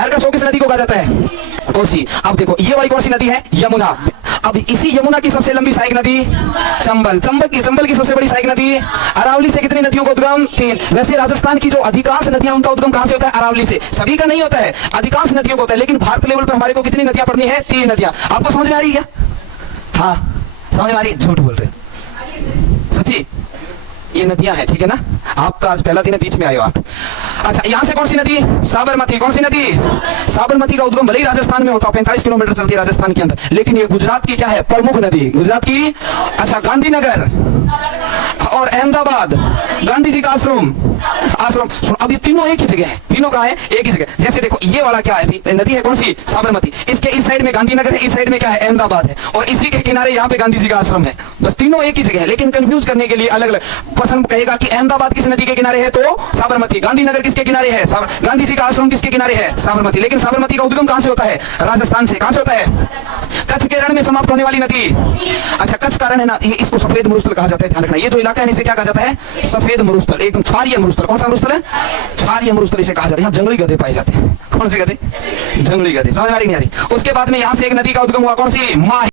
बिहार का शो किस नदी को कहा जाता है? कोसी। अब देखो ये वाली कौन सी नदी है? यमुना। अब इसी यमुना की सबसे लंबी सहायक नदी चंबल। चंबल की सबसे बड़ी सहायक नदी अरावली। से कितनी नदियों का उद्गम? 3। वैसे राजस्थान की जो अधिकांश नदियां उनका उद्गम कहां से होता है? अरावली से। सभी का नहीं होता है, अधिकांश नदियों का होता है। लेकिन भारत लेवल पर हमारे को कितनी नदियां पढ़नी है? 3 नदियां। आपको समझ में आ रही है? हाँ समझ में आ रही है? झूठ बोल रहे, सच्ची ये नदियां हैं, ठीक है ना? आपका आज पहला दिन है, बीच में आए हो आप। अच्छा यहां से कौन सी नदी? साबरमती। कौन सी नदी? साबरमती का उद्गम भले ही राजस्थान में होता है, 45 किलोमीटर चलती है राजस्थान के अंदर, लेकिन ये गुजरात की क्या है? प्रमुख नदी। गुजरात की। अच्छा गांधीनगर और अहमदाबाद गांधी जी का आश्रम। सुनो अब ये तीनों एक ही जगह है। तीनों कहाँ है? एक ही जगह। जैसे देखो ये वाला क्या है अभी? नदी है कौन सी? साबरमती। इसके इस साइड में गांधीनगर है, इस साइड में क्या है? अहमदाबाद है, और इसी के किनारे यहाँ पे गांधी जी का आश्रम है। बस तीनों एक ही जगह है, लेकिन कंफ्यूज करने के लिए अलग अलग पर्सन कहेगा कि अहमदाबाद किस नदी के किनारे है? तो साबरमती। गांधीनगर किसके किनारे है? गांधी जी का आश्रम किसके किनारे है? साबरमती। लेकिन साबरमती का उद्गम कहां से होता है? राजस्थान से। कहां से होता है? कच्छ के रण में समाप्त होने वाली नदी। अच्छा कच्छ का रण है ना, ये इसको सफेद मरुस्थल कहा जाता है, ध्यान रखना। ये जो इलाका है इसे क्या कहा जाता है? सफेद मरुस्थल, एकदम क्षारीय मरुस्थल। कौन सा मरुस्थल है? क्षारीय मरुस्थल इसे कहा जाता है। यहाँ जंगली गधे पाए जाते हैं। कौन से गधे? जंगली गधे। समझ में आ रही नहीं आ रही? उसके बाद में यहाँ से एक नदी का उद्गम हुआ, कौन सी? माही।